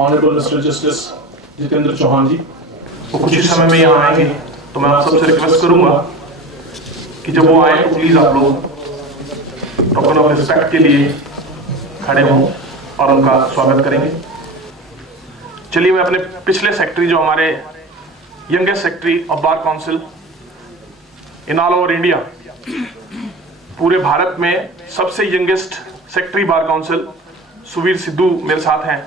Hon'ble Mr. Justice Jitendra Chauhan जी। वो कुछ ही समय में यहाँ आएंगे, तो मैं आप सबसे रिक्वेस्ट करूंगा कि जब वो आए तो प्लीज आप लोग टोकन ऑफ रिस्पेक्ट के लिए खड़े हों और उनका स्वागत करेंगे। चलिए मैं अपने पिछले सेक्रेटरी, जो हमारे youngest secretary of bar council in all over India, पूरे भारत में सबसे youngest secretary bar council Suvir Sidhu मेरे साथ हैं,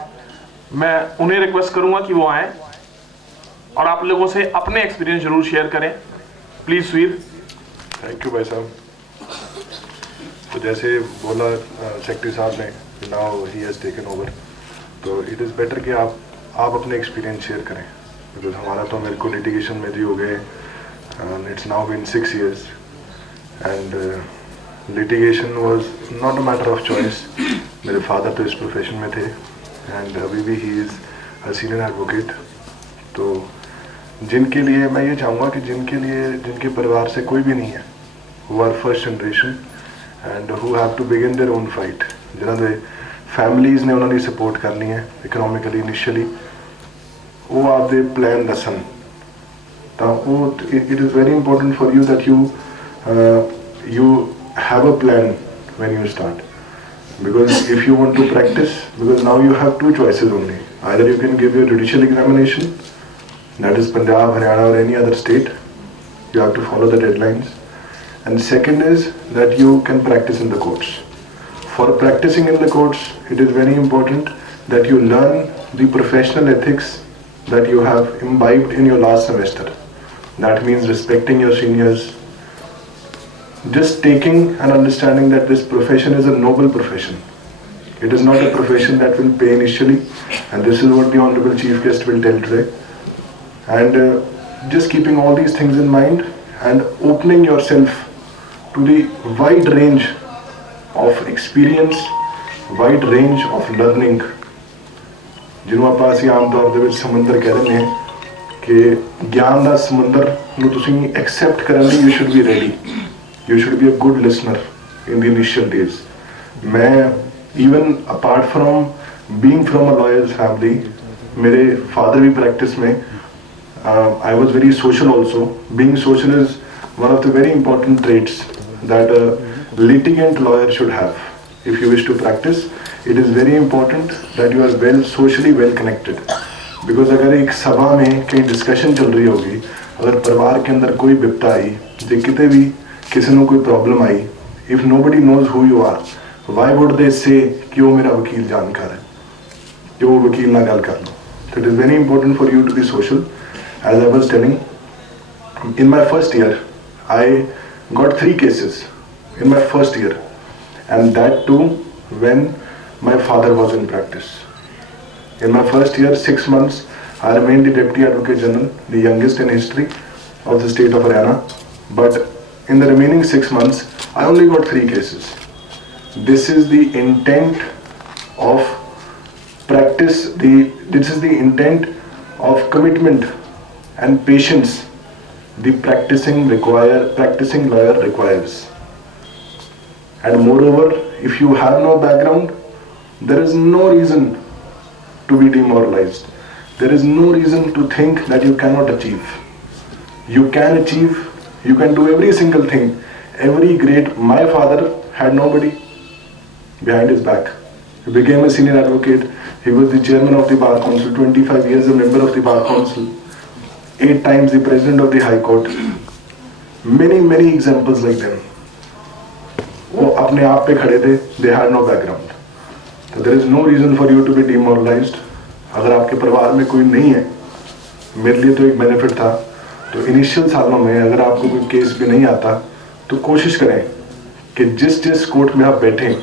मैं उन्हें रिक्वेस्ट करूंगा कि वो आए और आप लोगों से अपने एक्सपीरियंस जरूर शेयर करें। प्लीज सुवीर। थैंक यू भाई साहब। तो जैसे बोला सेक्रेटरी साहब ने, now he has taken over, तो इट इज़ बेटर कि आप अपने एक्सपीरियंस शेयर करें, बिकॉज हमारा तो मेरे को लिटिगेशन में भी हो गए, it's now been 6 years and litigation was not a matter of choice. मेरे फादर तो इस प्रोफेशन में थे एंड अभी भी ही इज़ अ सीनियर एडवोकेट। तो जिनके लिए मैं ये चाहूँगा कि जिनके परिवार से कोई भी नहीं है, who are first generation and who have to begin their own fight, जिन्हों दे फैमिलीज़ ने उन्होंने सपोर्ट करनी है इकोनॉमिकली इनिशियली, वो आप दे प्लान दसन, तो वो it is very important for you that you have a plan when you start, because if you want to practice, because now you have two choices only, either you can give your judicial examination, that is Punjab, Haryana or any other state, you have to follow the deadlines, and second is that you can practice in the courts. For practicing in the courts, it is very important that you learn the professional ethics that you have imbibed in your last semester. That means respecting your seniors, just taking and understanding that this profession is a noble profession. It is not a profession that will pay initially, and this is what the Honorable Chief Guest will tell today. And just keeping all these things in mind and opening yourself to the wide range of experience, wide range of learning, ਜਿਹਨੂੰ ਆਪਾਂ ਅਸੀਂ ਆਮ ਤੌਰ ਦੇ ਵਿੱਚ ਸਮੁੰਦਰ ਕਹਿ ਦਿੰਦੇ ਹਾਂ ਕਿ ਗਿਆਨ ਦਾ ਸਮੁੰਦਰ ਨੂੰ ਤੁਸੀਂ ਐਕਸੈਪਟ ਕਰਨ ਲਈ you should be ready. You should be a good listener in the initial days. मैं even apart from being from a lawyer's family, मेरे father भी practice में, I was very social also. Being social is one of the very important traits that a litigant lawyer should have. If you wish to practice, it is very important that you are socially well connected. Because अगर एक सभा में कहीं discussion चल रही होगी, अगर परिवार के अंदर कोई विपदा आई, जे किते भी किसी को कोई problem I, if nobody knows who you are, why would they say कि वो मेरा वकील जानकार है, कि वो वकील ना गल कर लो. So it is very important for you to be social. As I was telling, in my first year, I got 3 cases in my first year, and that too when my father was in practice. In my first year, 6 months, I remained the Deputy Advocate General, the youngest in history of the state of Haryana. But in the remaining 6 months, I only got 3 cases. This is the intent of practice. This is the intent of commitment and patience the practicing lawyer requires. And moreover, if you have no background, there is no reason to be demoralized. There is no reason to think that you cannot achieve. You can achieve. You can do every single thing. Every great. My father had nobody behind his back. He became a senior advocate. He was the chairman of the Bar Council, 25 years a member of the Bar Council, 8 times the president of the High Court. Many examples like them. वो अपने आप पे खड़े थे. They had no background. So there is no reason for you to be demoralized. अगर आपके परिवार में कोई नहीं है, मेरे लिए तो एक बेनिफिट था. तो इनिशियल सालों में अगर आपको कोई केस भी नहीं आता, तो कोशिश करें कि जिस कोर्ट में आप बैठें,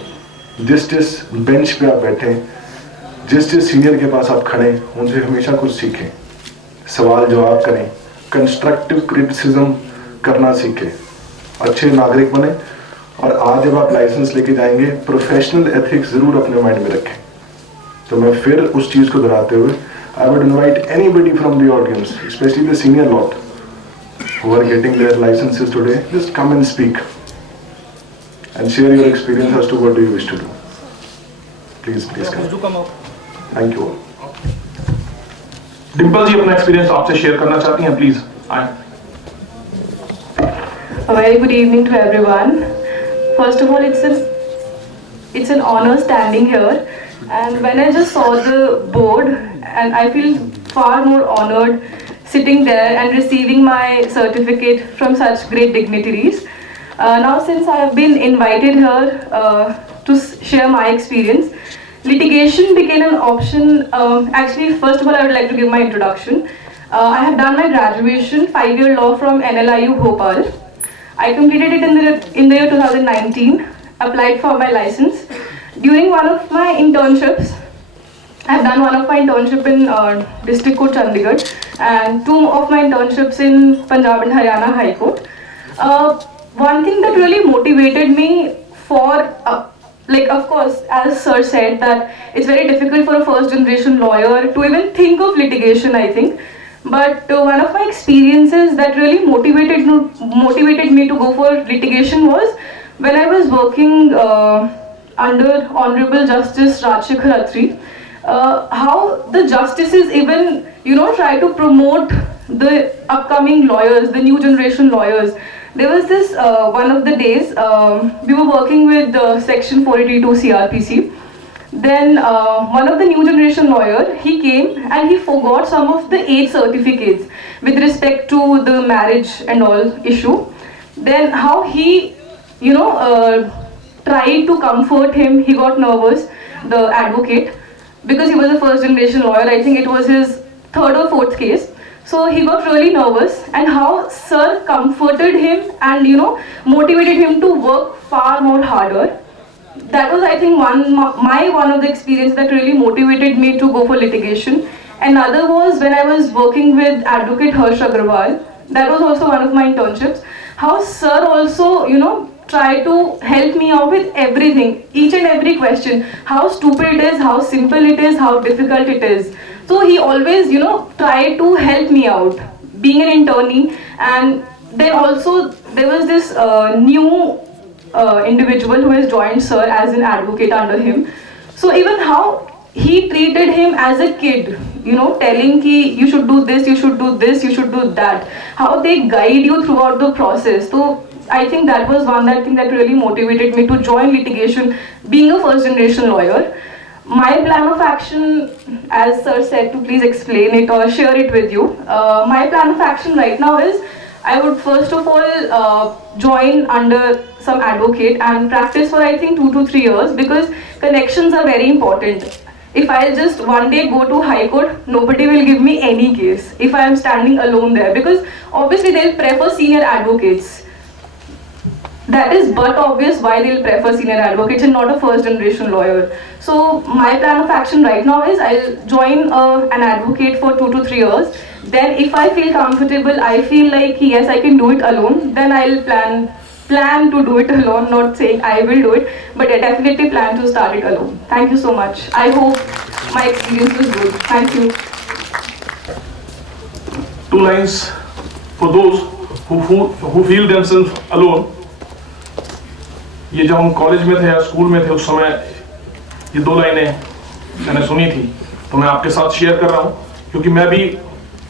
जिस बेंच पे आप बैठें, जिस सीनियर के पास आप खड़े, उनसे हमेशा कुछ सीखें, सवाल जवाब करें, कंस्ट्रक्टिव क्रिटिसिज्म करना सीखें, अच्छे नागरिक बने. और आज जब आप लाइसेंस लेके जाएंगे, प्रोफेशनल एथिक्स जरूर अपने माइंड में रखें. तो मैं फिर उस चीज़ को दोहराते हुए, I would invite anybody from the audience, specially the senior lot who are getting their licenses today, just come and speak and share your experience as to what do you wish to do. Please come. Thank you all. Dimple ji अपना experience आपसे share करना चाहती हैं, please आए। A very good evening to everyone. First of all, it's an honor standing here, and when I just saw the board, and I feel far more honored sitting there and receiving my certificate from such great dignitaries. Now, since I have been invited here to share my experience, litigation became an option. Actually, first of all, I would like to give my introduction. I have done my graduation 5-year law from NLIU Bhopal. I completed it in the year 2019, applied for my license. During one of my internships, I have done one of my internship in district court Chandigarh and 2 of my internships in Punjab and Haryana High Court. One thing that really motivated me for, of course, as sir said, that it's very difficult for a first generation lawyer to even think of litigation, I think. But one of my experiences that really motivated me to go for litigation was when I was working under Honorable Justice Rajshekhar Atri. How the justices even, try to promote the upcoming lawyers, the new generation lawyers. There was this one of the days we were working with Section 482 CRPC. Then one of the new generation lawyer, he came and he forgot some of the 8 certificates with respect to the marriage and all issue. Then how he, tried to comfort him, he got nervous, the advocate, because he was a first generation lawyer. I think it was his 3rd or 4th case. So he got really nervous, and how sir comforted him and motivated him to work far more harder. That was, I think, one of the experiences that really motivated me to go for litigation. Another was when I was working with Advocate Harsh Agrawal. That was also one of my internships. How sir also, tried to help me out with everything, each and every question. How stupid it is, how simple it is, how difficult it is. So he always, tried to help me out, being an attorney. And then also there was this new individual who has joined sir as an advocate under him. So even how he treated him as a kid, telling ki you should do this, you should do this, you should do that. How they guide you throughout the process. So I think that was one thing that really motivated me to join litigation, being a first generation lawyer. My plan of action, as sir said, to please explain it or share it with you. My plan of action right now is, I would first of all join under some advocate and practice for I think 2 to 3 years, because connections are very important. If I'll just one day go to High Court, nobody will give me any case if I am standing alone there, because obviously they'll prefer senior advocates. That is but obvious why they'll prefer senior advocates and not a first generation lawyer. So my plan of action right now is I'll join an advocate for 2 to 3 years. Then if I feel comfortable, I feel like yes, I can do it alone, then I'll plan to do it alone, not saying I will do it, but I definitely plan to start it alone. Thank you so much. I hope my experience was good. Thank you. 2 lines for those who feel themselves alone. ये जब हम college में थे या school में थे, उस समय ये 2 लाइनें मैंने सुनी थी, तो मैं आपके साथ शेयर कर रहा हूँ, क्योंकि मैं भी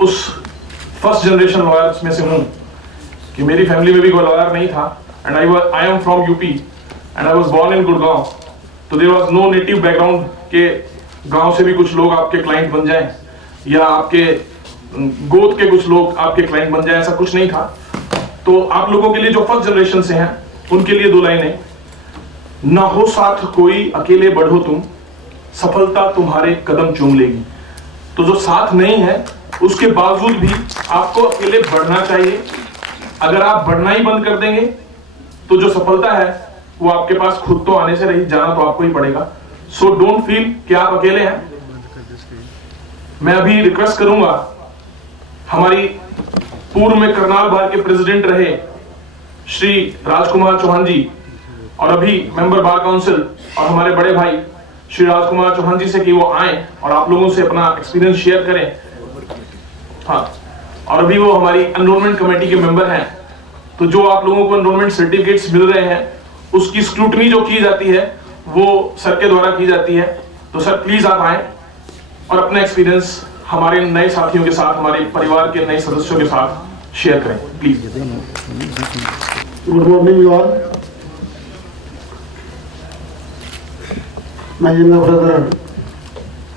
उस फर्स्ट जनरेशन लॉयर्स में से हूँ कि मेरी फैमिली में भी कोई लॉयर नहीं था, and I am from UP and I was born in Gurgaon. तो there was no native background के गांव से भी कुछ लोग आपके क्लाइंट बन जाएं या आपके गोद के कुछ लोग आपके क्लाइंट बन जाएं, ऐसा कुछ नहीं था. तो आप लोगों के लिए जो फर्स्ट जनरेशन से हैं, उनके लिए 2 लाइनें. ना हो साथ कोई, अकेले बढ़ो तुम, सफलता तुम्हारे कदम चूम लेगी. तो जो साथ नहीं है, उसके बावजूद भी आपको अकेले बढ़ना चाहिए. अगर आप बढ़ना ही बंद कर देंगे तो जो सफलता है वो आपके पास खुद तो आने से रही, जाना तो आपको ही पड़ेगा. सो डोंट फील कि आप अकेले हैं. मैं अभी रिक्वेस्ट करूंगा, हमारी पूर्व में करनाल बार के प्रेसिडेंट रहे श्री राजकुमार चौहान जी, और अभी मेंबर बार काउंसिल और हमारे बड़े भाई श्री राजकुमार चौहान जी से कि वो आए और आप लोगों से अपना एक्सपीरियंस शेयर करें. हाँ, और अभी वो हमारी एनरोलमेंट कमेटी के मेंबर हैं. तो जो आप लोगों को एनरोलमेंट सर्टिफिकेट्स मिल रहे हैं, उसकी स्क्रूटनी जो की जाती है वो सर के द्वारा की जाती है. तो सर प्लीज आप आए और अपना एक्सपीरियंस हमारे नए साथियों के साथ, हमारे परिवार के नए सदस्यों के साथ शेयर करें please. Good morning you all. My younger brother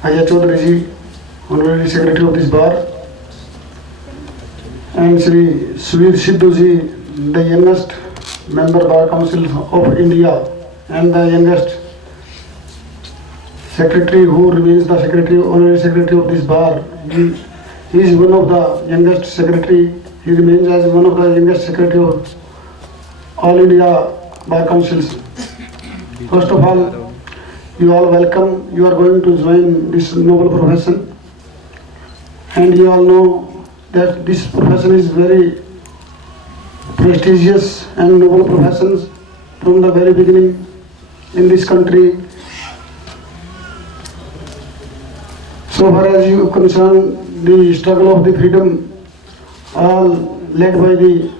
Ajay Chaudhary ji, Honorary Secretary of this bar, and Sri Suvir Sidhu ji, the youngest member Bar Council of India and the youngest secretary who remains the secretary, honorary secretary of this bar. He is one of the youngest secretary. He remains as one of the youngest secretary of all India Bar Councils. First of all, you all welcome. You are going to join this noble profession, and you all know that this profession is very prestigious and noble professions from the very beginning in this country. So far as you concern the struggle of the freedom, all led by the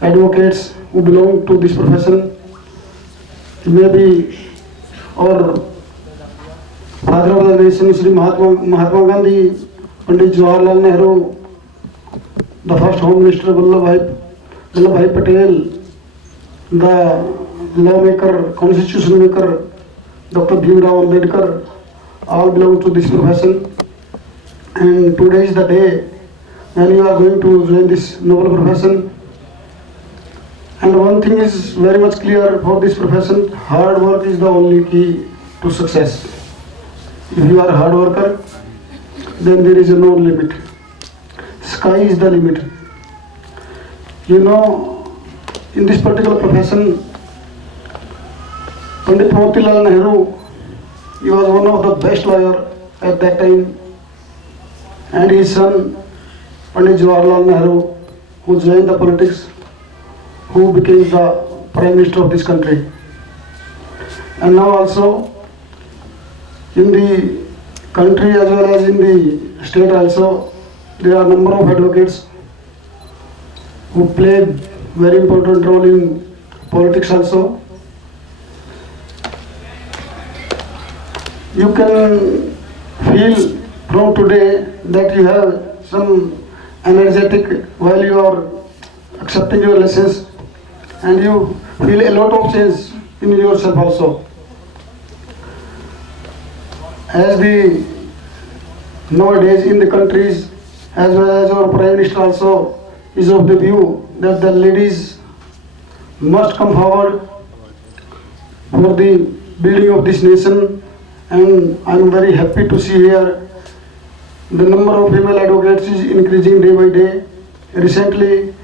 advocates who belong to this profession, maybe और father of the nation Shri Mahatma Gandhi, Pandit Jawaharlal Nehru, the first home minister Vallabh Bhai Patel, the law maker, constitution maker doctor Bhimrao Ambedkar, all belong to this profession, and today is the day when you are going to join this noble profession. And one thing is very much clear for this profession: hard work is the only key to success. If you are a hard worker, then there is no limit. Sky is the limit. You know, in this particular profession, Pandit Motilal Nehru, he was one of the best lawyer at that time, and his son Pandit Jawaharlal Nehru, who joined the politics, who became the Prime Minister of this country. And now also in the country as well as in the state also, there are a number of advocates who played very important role in politics also. You can feel from today that you have some energetic while you are accepting your lessons, and you feel a lot of change in yourself also. As the nowadays in the countries as well as our Prime Minister also is of the view that the ladies must come forward for the building of this nation, and I am very happy to see here the number of female advocates is increasing day by day. Recently,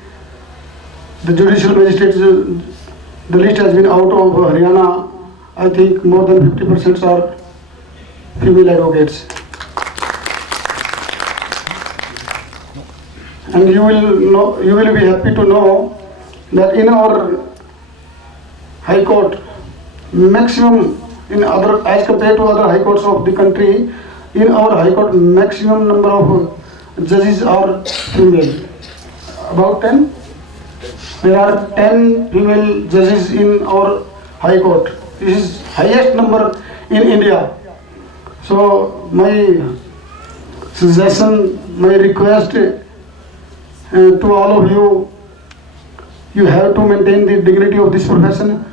the judicial magistrates, the list has been out of Haryana. I think more than 50% are female advocates. And you will be happy to know that in our High Court, maximum as compared to other High Courts of the country, in our High Court, maximum number of judges are female. About 10. There are 10 female judges in our High Court. This is highest number in India. So my suggestion, my request to all of you, you have to maintain the dignity of this profession,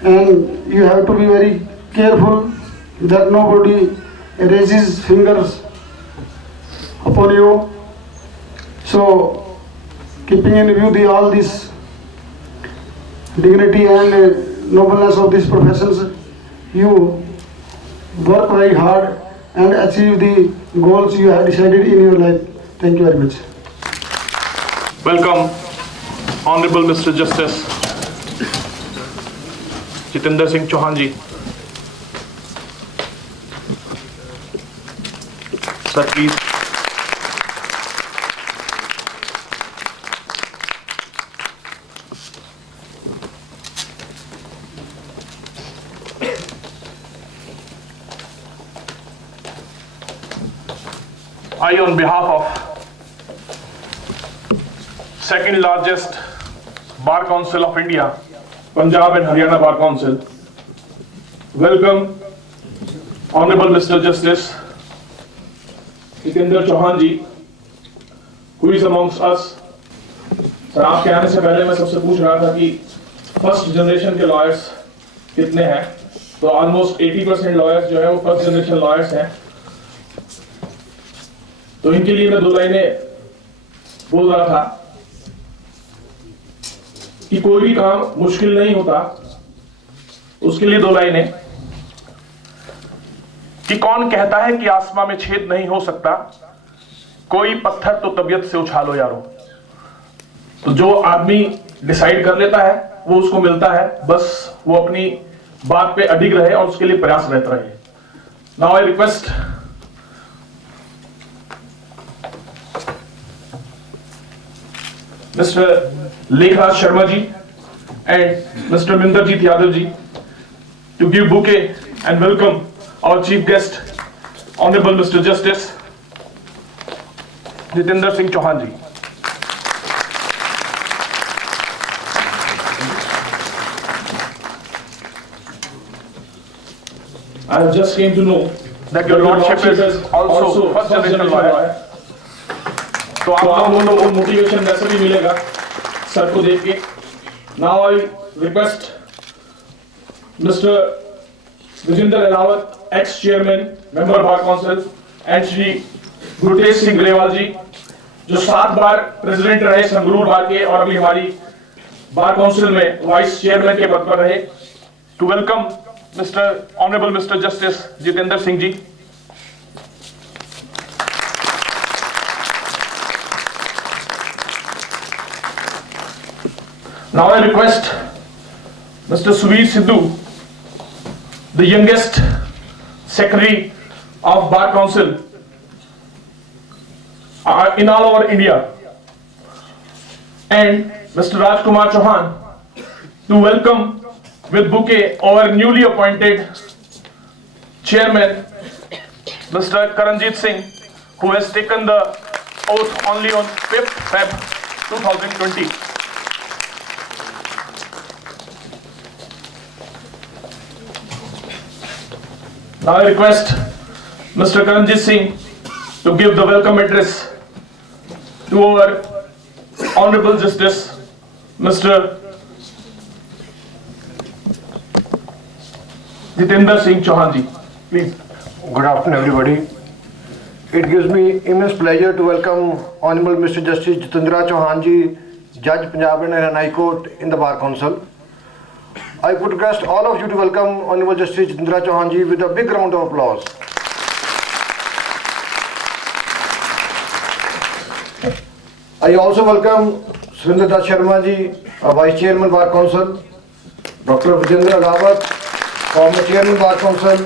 and you have to be very careful that nobody raises fingers upon you. So, keeping in view all this dignity and nobleness of these professions, you work very hard and achieve the goals you have decided in your life. Thank you very much. Welcome, Hon'ble Mr. Justice Jitendra Chauhan ji. Sir, please. I, on behalf of second largest Bar Council of India, Punjab and Haryana Bar Council, welcome Hon'ble Mr. Justice Jitendra Chauhan ji, who is amongst us. Sir आपके आने से पहले मैं सबसे पूछ रहा था कि फर्स्ट जनरेशन के लॉयर्स कितने हैं, तो ऑलमोस्ट 80% लॉयर्स जो है वो फर्स्ट जनरेशन लॉयर्स हैं। तो इनके लिए मैं 2 लाइनें बोल रहा था कि कोई भी काम मुश्किल नहीं होता, उसके लिए 2 लाइनें कि कौन कहता है कि आसमां में छेद नहीं हो सकता, कोई पत्थर तो तबीयत से उछालो यारो। तो जो आदमी डिसाइड कर लेता है वो उसको मिलता है, बस वो अपनी बात पे अडिग रहे और उसके लिए प्रयासरत रहे। Now I request mister Lekhraj Sharma ji and mister Mindarjit Yadav ji to give bouquet and welcome our chief guest, Hon'ble Mr. Justice Jitendra Singh Chauhan ji. I have just came to know That your lordship is also first generation lawyer. तो आप लोगों को motivation वैसे भी मिलेगा sir को देख के। Now I request Mr. Vijender Rawat, ex-chairman, member bar council, and Shri Gurutesh Singh Grewal जी, जो 7 बार प्रेसिडेंट रहे संगरूर बार के और अभी हमारी बार काउंसिल में वाइस चेयरमैन के पद पर रहे। to welcome Mr. Hon'ble Mr. Justice Jitendra Singh ji. Now I request Mr. Suvir Sidhu, the youngest secretary of Bar Council in all over India, and Mr. Rajkumar Chauhan to welcome with bouquet our newly appointed chairman, Mr. Karanjit Singh, who has taken the oath only on 5th Feb 2020. Now I request Mr. Karanjit Singh to give the welcome address to our Honorable Justice, Mr. Jitendra Singh Chauhan ji. Please. Good afternoon, everybody. It gives me immense pleasure to welcome Honorable Mr. Justice Jitendra Chauhan ji, Judge Punjab and Haryana High Court in the Bar Council. I would request all of you to welcome Honorable Justice Jitendra Chauhan ji with a big round of applause. I also welcome Srindra Sharma ji, Vice Chairman Bar Council, Dr. Vijender Rawat, former Chairman Bar Council,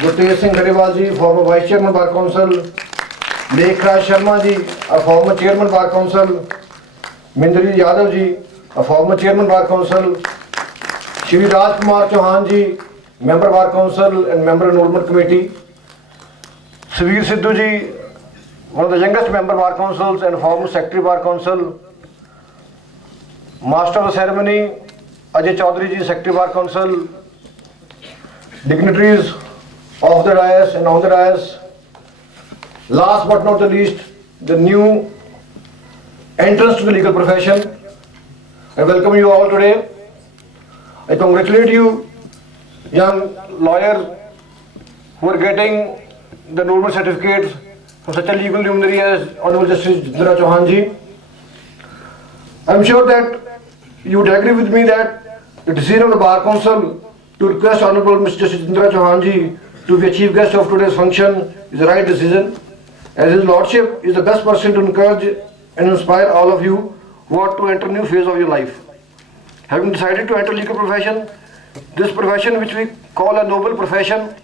Gurutesh Singh Grewal ji, former Vice Chairman Bar Council, Lekhraj Sharma ji, a former Chairman Bar Council, Minderji Yadav ji, a former Chairman Bar Council, Shri Rajkumar Chauhan ji, Member Bar Council and Member Enrolment Committee, Suvir Sidhu ji, one of the youngest Member Bar Councils and former Secretary Bar Council, Master of the Ceremony, Ajay Chaudhary ji, Secretary Bar Council, dignitaries of the dais and on the dais. Last but not the least, the new entrance to the legal profession. I welcome you all today. I congratulate you, young lawyers who are getting the enrollment certificates for such a legal luminary as Honorable Justice Jitendra Chauhan ji. I am sure that you would agree with me that the decision of the Bar Council to request Honorable Mr. Justice Jitendra Chauhan ji to be a chief guest of today's function is the right decision, as his lordship is the best person to encourage and inspire all of you who are to enter a new phase of your life. Having decided to enter legal profession, this profession which we call a noble profession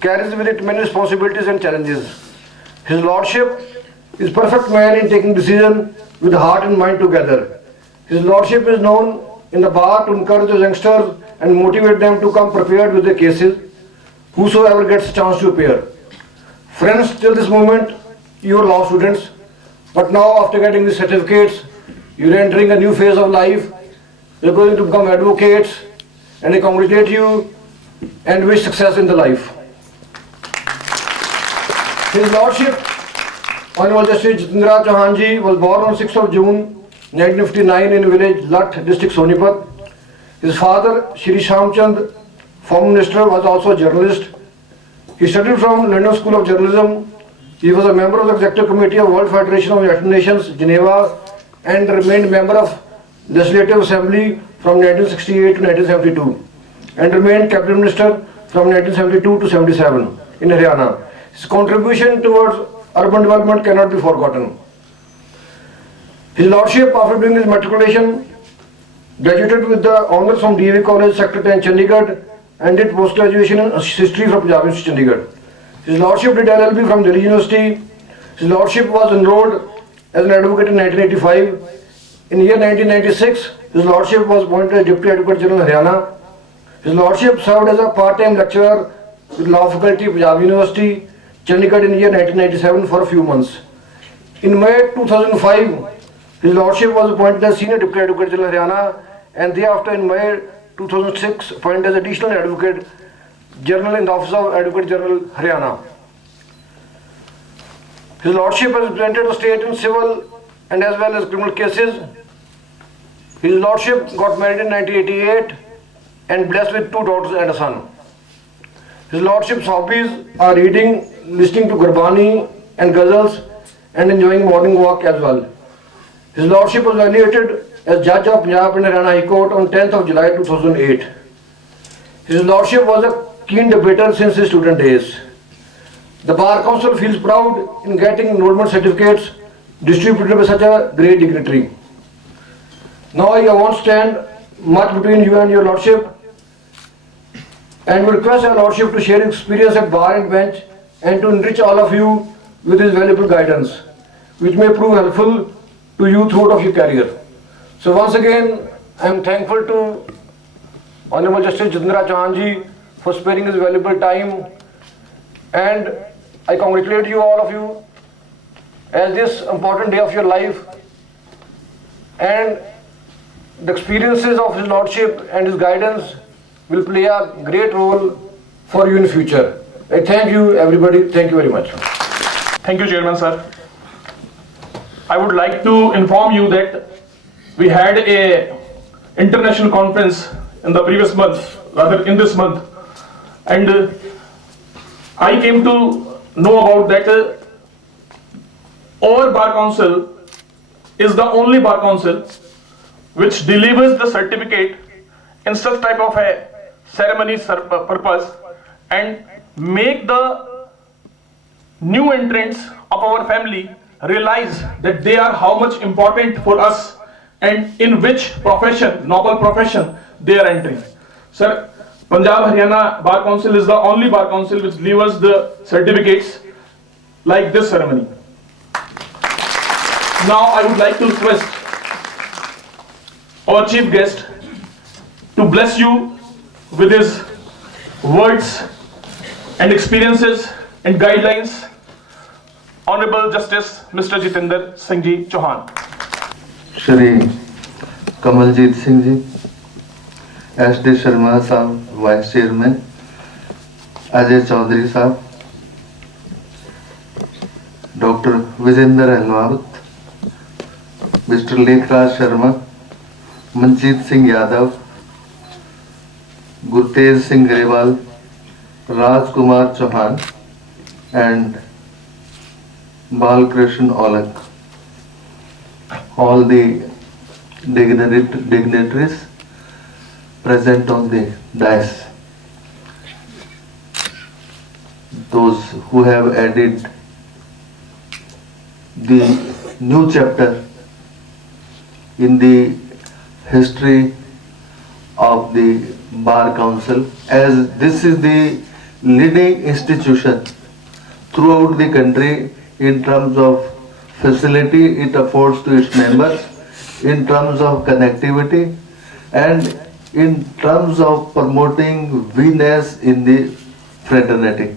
carries with it many responsibilities and challenges. His lordship is perfect man in taking decision with heart and mind together. His lordship is known in the bar to encourage the youngsters and motivate them to come prepared with their cases, whosoever gets a chance to appear. Friends, till this moment, you are law students, but now after getting these certificates, you are entering a new phase of life. You are going to become advocates, and I congratulate you and wish success in the life. His Lordship, Honorable Justice Jitendra Chauhan ji, was born on 6th of June 1959 in village Lat, district Sonipat. His father, Shri Shamchand, former minister, was also a journalist. He studied from London School of Journalism. He was a member of the Executive Committee of World Federation of United Nations, Geneva, and remained member of Legislative Assembly from 1968 to 1972, and remained Cabinet Minister from 1972 to 77 in Haryana. His contribution towards urban development cannot be forgotten. His Lordship, after doing his matriculation, graduated with the honours from DAV College, Sector 10, Chandigarh, and did post-graduation in history from Punjab University, Chandigarh. His Lordship did LLB from Delhi University. His Lordship was enrolled as an advocate in 1985. In year 1996, His Lordship was appointed as Deputy Advocate General Haryana. His Lordship served as a part-time lecturer with Law Faculty, Punjab University, Chandigarh in year 1997 for a few months. In May 2005, His Lordship was appointed as Senior Deputy Advocate General Haryana, and thereafter in May 2006 appointed as Additional Advocate General in the Office of Advocate General Haryana. His Lordship has represented the state in civil and as well as criminal cases. His Lordship got married in 1988 and blessed with 2 daughters and a son. His Lordship's hobbies are reading, listening to Gurbani and ghazals, and enjoying morning walk as well. His Lordship was evaluated as Judge of Punjab and Haryana High Court on 10th of July 2008. His Lordship was a keen debater since his student days. The Bar Council feels proud in getting enrollment certificates distributed by such a great dignitary. Now I won't stand much between you and your Lordship, and will request your Lordship to share his experience at bar and bench and to enrich all of you with his valuable guidance, which may prove helpful to you throughout of your career. So once again, I am thankful to Honorable Justice Jitendra Chauhan ji for sparing his valuable time, and I congratulate you, all of you, as this important day of your life, and the experiences of His Lordship and his guidance will play a great role for you in future. I thank you, everybody. Thank you very much. Thank you, Chairman, sir. I would like to inform you that we had a international conference in the previous month, rather in this month, and I came to know about that our Bar Council is the only Bar Council which delivers the certificate in such type of a ceremony purpose and make the new entrants of our family realize that they are how much important for us and in which profession, noble profession, they are entering. Sir, Punjab Haryana Bar Council is the only Bar Council which delivers the certificates like this ceremony. Now I would like to request our chief guest to bless you with his words and experiences and guidelines. Honorable Justice Mr. Jitendra Chauhan. Shri Kamaljeet Singh ji, SD Sharma Sahab, Vice Chairman, Ajay Chaudhary Sahab, Dr. Vijendra Chauhan, Mr. Lekhraj Sharma, Manjeet Singh Yadav, Gurtej Singh Grewal, Raj Kumar Chauhan, and Balkrishnan Olak. All the dignitaries present on the dais, those who have added the new chapter in the history of the Bar Council, as this is the leading institution throughout the country in terms of facility it affords to its members, in terms of connectivity, and in terms of promoting oneness in the fraternity.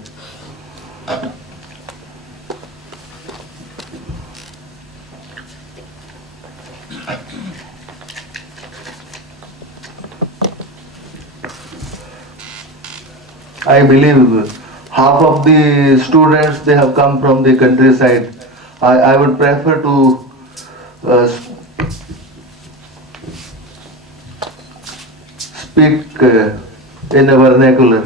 I believe half of the students, they have come from the countryside. I would prefer to speak in a vernacular.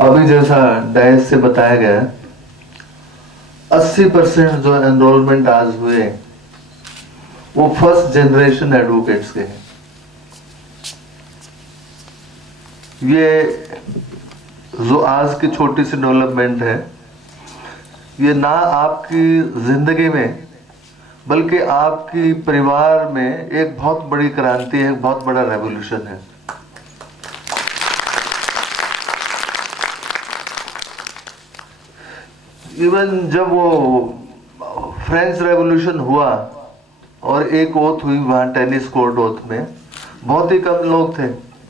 अभी जैसा DISE से बताया गया, 80% जो enrolment आज हुए वो first generation advocates के हैं। ये जो आज की छोटी सी डेवलपमेंट है, ये ना आपकी जिंदगी में बल्कि आपकी परिवार में एक बहुत बड़ी क्रांति है, एक बहुत बड़ा रेवोल्यूशन है। इवन जब वो फ्रेंच रेवोल्यूशन हुआ और एक ओथ हुई वहां टेनिस कोर्ट ओथ में, बहुत ही कम लोग थे,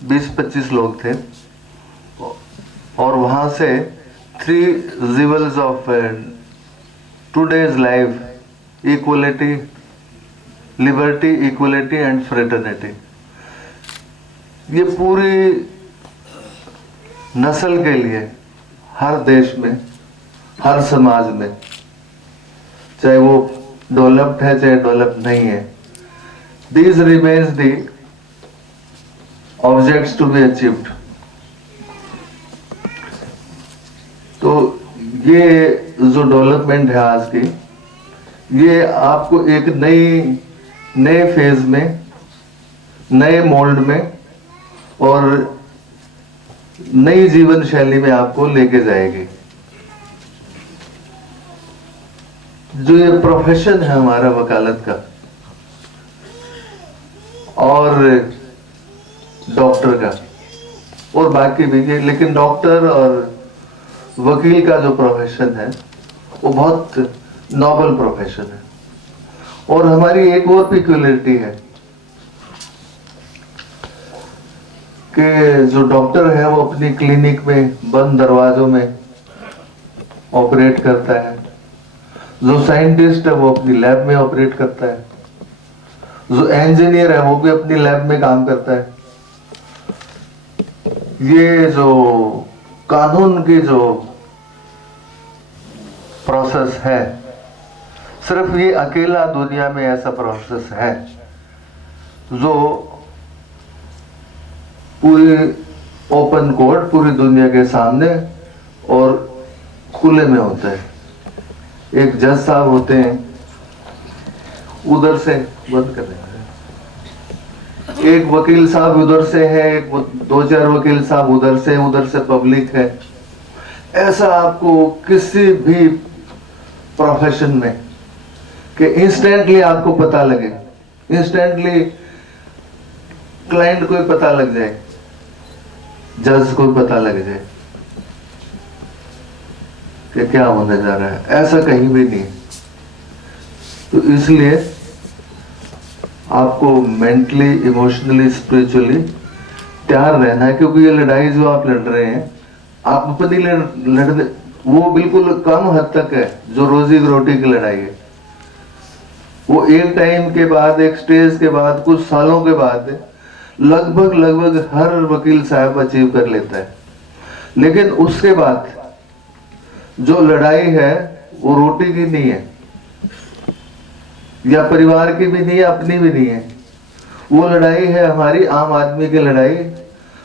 20-25 लोग थे, और वहां से 3 jewels of today's life, equality, liberty, equality and fraternity, ये पूरी नस्ल के लिए हर देश में, हर समाज में, चाहे वो डेवलप्ड है चाहे डेवलप्ड नहीं है, these remains the objects to be achieved। तो ये जो डेवलपमेंट है आज की, ये आपको एक नए फेज में, नए मोल्ड में और नई जीवन शैली में आपको लेके जाएगी। जो ये प्रोफेशन है हमारा वकालत का और डॉक्टर का और बाकी भी है, लेकिन डॉक्टर और वकील का जो प्रोफेशन है वो बहुत नोबल प्रोफेशन है। और हमारी एक और पिक्युलरिटी है कि जो डॉक्टर है वो अपनी क्लिनिक में बंद दरवाजों में ऑपरेट करता है, जो साइंटिस्ट है वो अपनी लैब में ऑपरेट करता है, जो इंजीनियर है वो भी अपनी लैब में काम करता है। ये जो कानून की जो प्रोसेस है, सिर्फ ये अकेला दुनिया में ऐसा प्रोसेस है जो पूरी ओपन कोर्ट, पूरी दुनिया के सामने और खुले में होता है। एक जज साहब होते हैं, उधर से बंद कर रहे हैं, एक वकील साहब उधर से है, एक 2-4 वकील साहब उधर से पब्लिक है। ऐसा आपको किसी भी प्रोफेशन में कि इंस्टेंटली आपको पता लगे, इंस्टेंटली क्लाइंट को पता लग जाए, जज को पता लग जाए कि क्या होने जा रहा है, ऐसा कहीं भी नहीं। तो इसलिए आपको मेंटली, इमोशनली, स्पिरिचुअली तैयार रहना है, क्योंकि ये लड़ाई जो आप लड़ रहे हैं, आप अपनी लड़ने, वो बिल्कुल कम हद तक है जो रोजी रोटी की लड़ाई है। वो एक टाइम के बाद, एक स्टेज के बाद, कुछ सालों के बाद लगभग हर वकील साहब अचीव कर लेता है। लेकिन उसके बाद जो लड़ाई है वो रोटी की नहीं है, या परिवार की भी नहीं है, अपनी भी नहीं है। वो लड़ाई है हमारी आम आदमी की लड़ाई,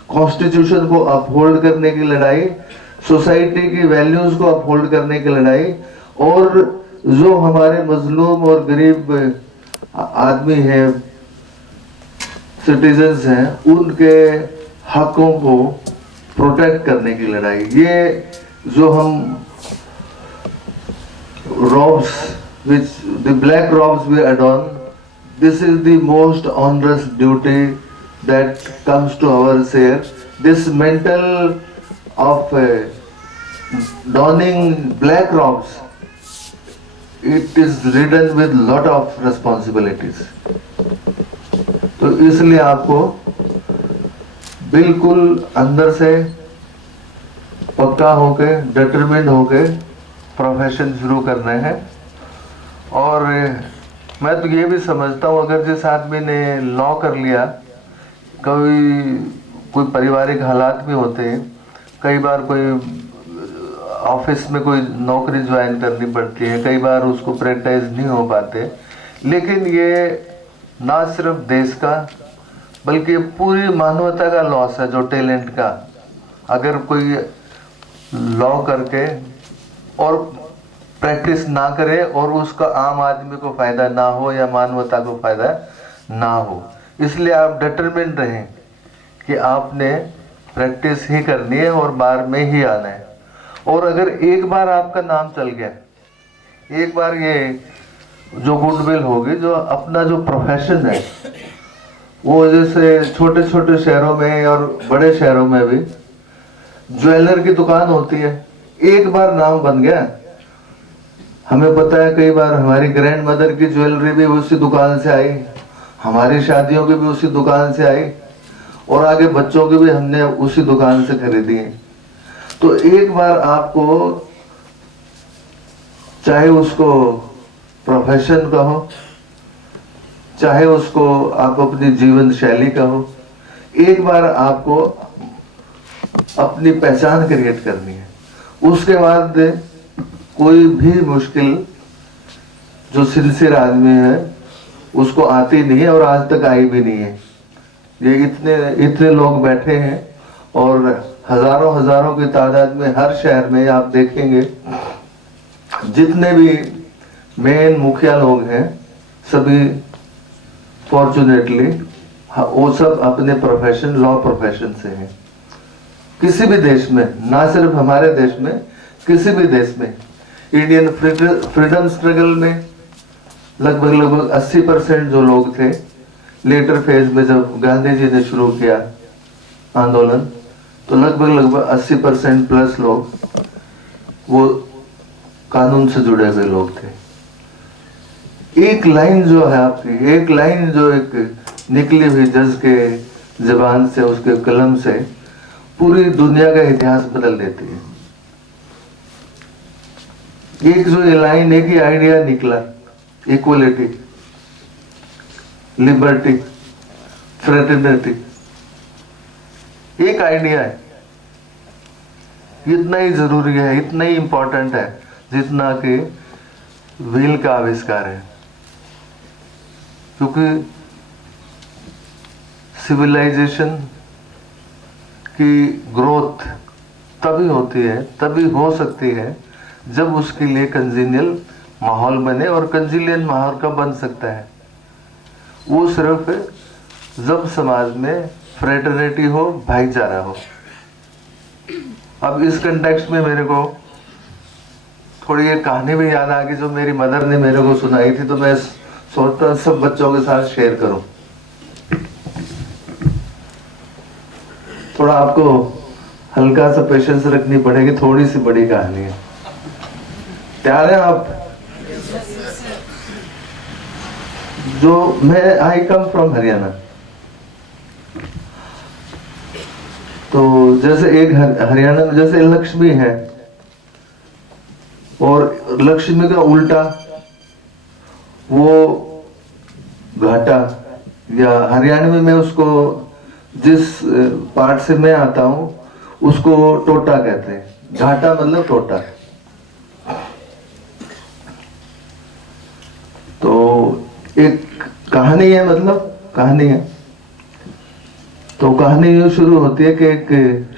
कॉन्स्टिट्यूशन को अपहोल्ड करने की लड़ाई, सोसाइटी की वैल्यूज को अपहोल्ड करने की लड़ाई, और जो हमारे मजलूम और गरीब आदमी हैं, सिटीजन्स हैं, उनके हकों को प्रोटेक्ट करने की लड़ाई। ये जो हम robes, which the black robes we adorn, this is the most onerous duty that comes to our share. This mental of donning black robes, it is ridden with lot of responsibilities. तो इसलिए आपको बिल्कुल अंदर से पक्का होके, determined होके profession शुरू करना है। और मैं तो ये भी समझता हूँ अगर जिस आदमी ने लॉ कर लिया, कोई पारिवारिक हालात भी होते हैं, कई बार कोई ऑफिस में कोई नौकरी ज्वाइन करनी पड़ती है, कई बार उसको प्रैक्टिस नहीं हो पाते, लेकिन ये ना सिर्फ देश का बल्कि पूरी मानवता का लॉस है जो टैलेंट का। अगर कोई लॉ करके और प्रैक्टिस ना करे और उसका आम आदमी को फायदा ना हो या मानवता को फायदा ना हो, इसलिए आप डिटरमिन्ड रहें कि आपने प्रैक्टिस ही करनी है और बार में ही आना है। और अगर एक बार आपका नाम चल गया, एक बार ये जो गुडविल होगी, जो अपना जो प्रोफेशन है, वो जैसे छोटे छोटे शहरों में और बड़े शहरों में भी ज्वेलर की दुकान होती है, एक बार नाम बन गया, हमें पता है कई बार हमारी ग्रैंड मदर की ज्वेलरी भी उसी दुकान से आई, हमारी शादियों की भी उसी दुकान से आई, और आगे बच्चों की भी हमने उसी दुकान से खरीदी है। तो एक बार आपको, चाहे उसको प्रोफेशन का हो, चाहे उसको आप अपनी जीवन शैली का हो, एक बार आपको अपनी पहचान क्रिएट करनी है। उसके बाद कोई भी मुश्किल जो सिंसियर आदमी है उसको आती नहीं है और आज तक आई भी नहीं है। ये इतने लोग बैठे हैं और हजारों हजारों की तादाद में हर शहर में आप देखेंगे, जितने भी मेन मुखिया लोग हैं सभी फॉर्चुनेटली वो सब अपने प्रोफेशन, लॉ प्रोफेशन से हैं। किसी भी देश में, ना सिर्फ हमारे देश में, किसी भी देश में इंडियन फ्रीडम स्ट्रगल में लगभग 80% जो लोग थे, लेटर फेज में जब गांधी जी ने शुरू किया आंदोलन, तो लगभग 80% प्लस लोग वो कानून से जुड़े हुए लोग थे। एक लाइन जो है आपकी, एक लाइन जो एक निकली हुई जज के जबान से, उसके कलम से पूरी दुनिया का इतिहास बदल देती है। एक जो ये लाइन, एक ही आइडिया निकला, इक्वलिटी, लिबर्टी, फ्रेटर्निटी, एक आइडिया है। इतना ही जरूरी है, इतना ही इंपॉर्टेंट है जितना कि व्हील का आविष्कार है। क्योंकि सिविलाइजेशन की ग्रोथ तभी होती है, तभी हो सकती है जब उसके लिए कंजीनियल माहौल बने। और कंजीनियल माहौल कब बन सकता है? वो सिर्फ जब समाज में फ्रेटर्निटी हो, भाईचारा हो। अब इस कंटेक्स्ट में मेरे को थोड़ी ये कहानी भी याद आ गई जो मेरी मदर ने मेरे को सुनाई थी, तो मैं सोचता सब बच्चों के साथ शेयर करूं। थोड़ा आपको हल्का सा पेशेंस रखनी पड़ेगी, थोड़ी सी बड़ी कहानी है। तैयार हैं आप? आई कम फ्रॉम हरियाणा। तो जैसे एक हरियाणा में जैसे लक्ष्मी है, और लक्ष्मी का उल्टा वो घाटा, या हरियाणवी में उसको, जिस पार्ट से मैं आता हूं उसको टोटा कहते हैं। घाटा मतलब टोटा। तो एक कहानी है, मतलब कहानी है। तो कहानी यूं शुरू होती है कि एक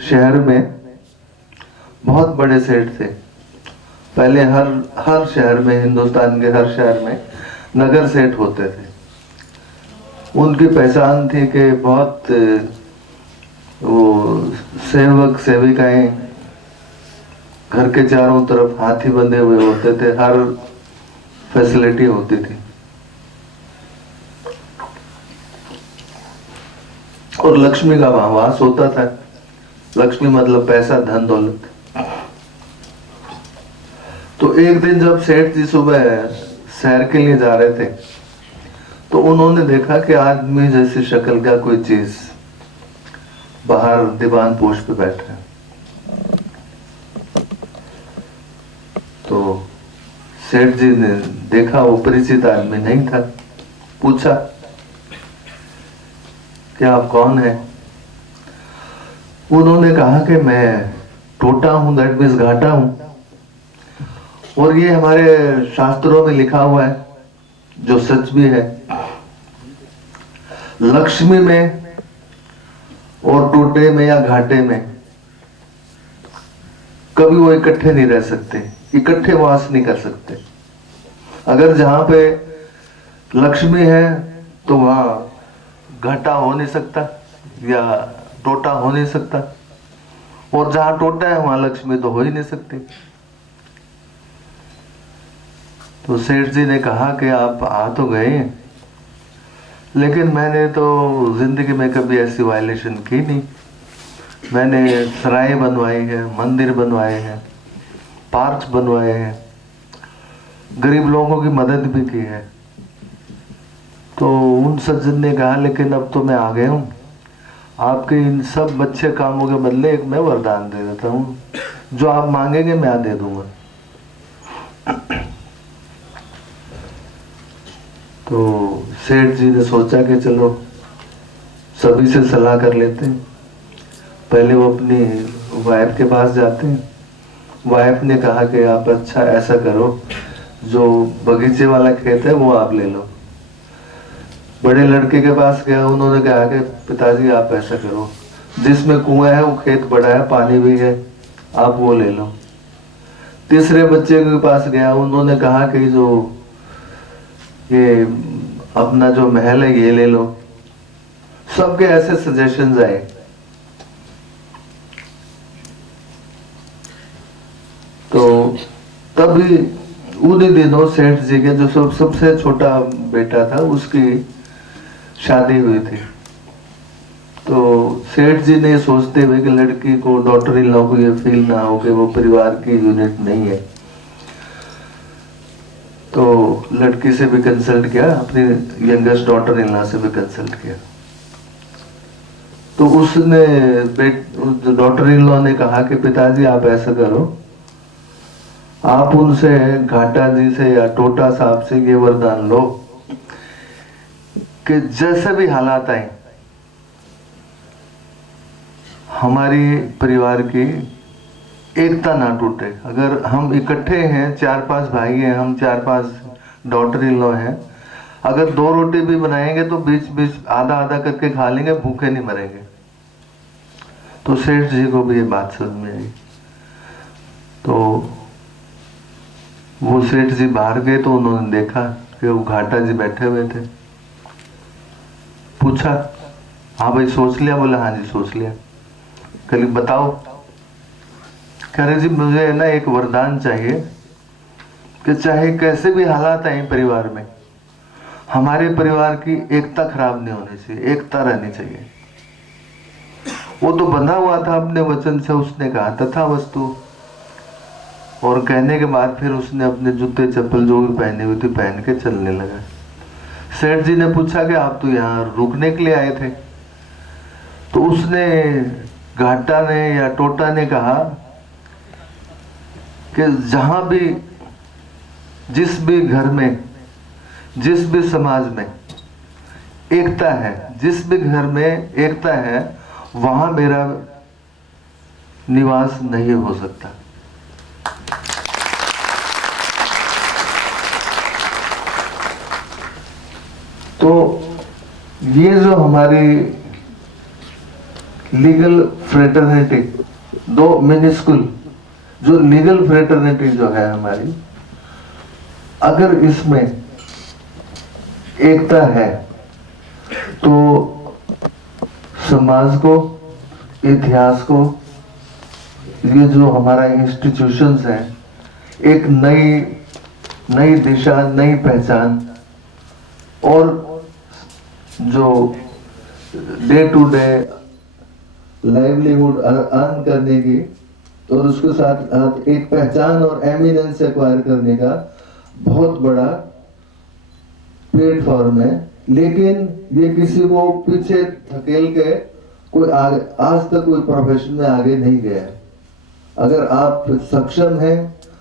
शहर में बहुत बड़े सेठ थे। पहले हर शहर में, हिंदुस्तान के हर शहर में नगर सेठ होते थे। उनकी पहचान थी कि बहुत वो सेवक सेविकाएं घर के चारों तरफ हाथी बंधे हुए होते थे, हर फैसिलिटी होती थी। और लक्ष्मी का वहां वास होता था। लक्ष्मी मतलब पैसा, धन दौलत। तो एक दिन जब सेठ जी सुबह सैर के लिए जा रहे थे, तो उन्होंने देखा कि आदमी जैसी शक्ल का कोई चीज बाहर दीवान पोस्ट पे बैठा है। तो सेठ जी ने देखा वो परिचित आदमी नहीं था, पूछा कि आप कौन हैं? उन्होंने कहा कि मैं टोटा हूं, दैट मीन्स घाटा हूं, और ये हमारे शास्त्रों में लिखा हुआ है, जो सच भी है। लक्ष्मी में और टोटे में या घाटे में कभी वो इकट्ठे नहीं रह सकते, इकट्ठे वास नहीं कर सकते। अगर जहां पे लक्ष्मी है तो वहां घाटा हो नहीं सकता या टोटा हो नहीं सकता, और जहां टोटा है वहां लक्ष्मी तो हो ही नहीं सकती। तो सेठ जी ने कहा कि आप आ तो गए, लेकिन मैंने तो जिंदगी में कभी ऐसी वायलेशन की नहीं। मैंने सराय बनवाई है, मंदिर बनवाए हैं, पार्क्स बनवाए हैं, गरीब लोगों की मदद भी की है। तो उन सज्जन ने कहा लेकिन अब तो मैं आ गया हूँ, आपके इन सब अच्छे कामों के बदले एक मैं वरदान दे देता हूँ, जो आप मांगेंगे मैं दे दूंगा। तो सेठ जी ने सोचा कि चलो सभी से सलाह कर लेते हैं। पहले वो अपनी वाइफ के पास जाते हैं। वाइफ ने कहा कि आप अच्छा ऐसा करो, जो बगीचे वाला खेत है वो आप ले लो। बड़े लड़के के पास गया, उन्होंने कहा कि पिताजी आप ऐसा करो, जिसमें कुआं है वो खेत बड़ा है, पानी भी है, आप वो ले लो। तीसरे बच्चे के पास गया, उन्होंने कहा कि जो ये अपना जो महल है ये ले लो। सबके ऐसे सजेशंस आए। तो तभी उन्हीं दिनों सेठ जी के जो सबसे छोटा बेटा था उसकी शादी हुई थी। तो सेठ जी ने सोचते हुए कि लड़की को, डॉटर इन लॉ को ये फील ना हो कि वो परिवार की यूनिट नहीं है, तो लड़की से भी कंसल्ट किया, अपनी यंगेस्ट डॉटर इन लॉ से भी कंसल्ट किया। तो उसने डॉटर इन लॉ ने कहा कि पिताजी आप ऐसा करो, आप उनसे, घाटा जी से या टोटा साहब से ये वरदान लो कि जैसे भी हालात आए हमारी परिवार की एकता ना टूटे। अगर हम इकट्ठे हैं, 4-5 भाई हैं, हम 4-5 डॉटर इन लॉ हैं, अगर 2 रोटी भी बनाएंगे तो बीच बीच आधा आधा करके खा लेंगे, भूखे नहीं मरेंगे। तो सेठ जी को भी ये बात समझ में आई। तो वो सेठ जी बाहर गए तो उन्होंने देखा कि वो घाटा जी बैठे हुए थे। पूछा, हाँ भाई सोच लिया? बोला हाँ जी सोच लिया। कल बताओ। कह रहे जी मुझे ना एक वरदान चाहिए कि चाहे कैसे भी हालात आए परिवार में, हमारे परिवार की एकता खराब नहीं होनी चाहिए, एकता रहनी चाहिए। वो तो बंधा हुआ था अपने वचन से, उसने कहा तथा वस्तु, और कहने के बाद फिर उसने अपने जूते चप्पल जो भी पहनी हुई थी पहन के चलने लगा। सेठ जी ने पूछा कि आप तो यहाँ रुकने के लिए आए थे? तो उसने, घाटा ने या टोटा ने कहा कि जहां भी, जिस भी घर में, जिस भी समाज में एकता है, जिस भी घर में एकता है, वहां मेरा निवास नहीं हो सकता। तो ये जो हमारी लीगल फ्रेटर्निटी, 2 मिनिस्कुल जो लीगल फ्रेटर्निटी जो है हमारी, अगर इसमें एकता है तो समाज को, इतिहास को, ये जो हमारा इंस्टीट्यूशंस है, एक नई दिशा, नई पहचान, और जो day to day livelihood earn करने की, और उसके साथ एक पहचान और एमिनेंस एक्वायर करने का बहुत बड़ा प्लेटफॉर्म है। लेकिन ये किसी को पीछे धकेल के कोई आज तक कोई प्रोफेशन में आगे नहीं गया है। अगर आप सक्षम हैं,